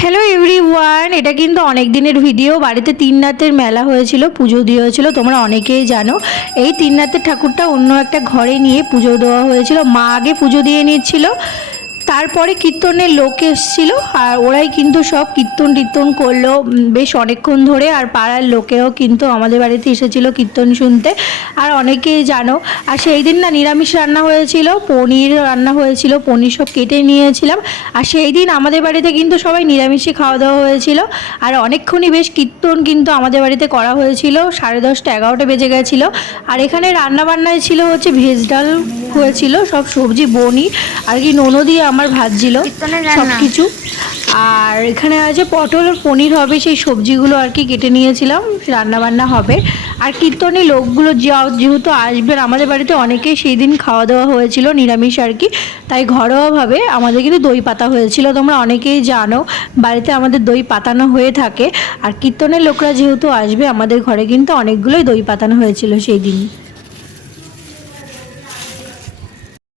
Hello every one এটা কিন্তু অনেক দিনের ভিডিও বাড়িতে তিন রাতের মেলা হয়েছিল, পুজো দিয়ে হয়েছিল, তোমরা অনেকেই জানো। এই তিন রাতের ঠাকুরটা অন্য একটা ঘরে নিয়ে পুজো দেওয়া হয়েছিল। মা আগে পুজো দিয়ে নিচ্ছিল তারপরে কীর্তনের লোক এসেছিল, আর ওরাই কিন্তু সব কীর্তন টীর্তন করল বেশ অনেকক্ষণ ধরে, আর পাড়ার লোকেও কিন্তু আমাদের বাড়িতে এসেছিল কীর্তন শুনতে। আর অনেকেই জানো, আর সেই দিন না নিরামিষ রান্না হয়েছিল, পনির রান্না হয়েছিল, পনির সব কেটে নিয়েছিলাম। আর সেই দিন আমাদের বাড়িতে কিন্তু সবাই নিরামিষই খাওয়া দাওয়া হয়েছিল। আর অনেকক্ষণই বেশ কীর্তন কিন্তু আমাদের বাড়িতে করা হয়েছিল, সাড়ে দশটা এগারোটা বেজে গেছিল। আর এখানে রান্না বান্নায় ছিল হচ্ছে ভেজ ডাল হয়েছিল, সব সবজি, বনি, আর কি, ননদি আমার ভাজছিল কীর্তনের সব। কিছু আর এখানে আছে পটল আর পনির হবে সেই সবজিগুলো আর কি কেটে নিয়েছিলাম রান্না বান্না হবে। আর কীর্তনী লোকগুলো যা- যেহেতু আসবেন আমাদের বাড়িতে অনেকেই সেই দিন খাওয়া দাওয়া হয়েছিল নিরামিষ আর কি। তাই ঘরোয়াভাবে আমাদের কিন্তু দই পাতা হয়েছিল তোমরা অনেকেই জানো বাড়িতে আমাদের দই পাতানো হয়ে থাকে। আর কীর্তনের লোকরা যেহেতু আসবে আমাদের ঘরে কিন্তু অনেকগুলোই দই পাতানো হয়েছিল সেই দিন।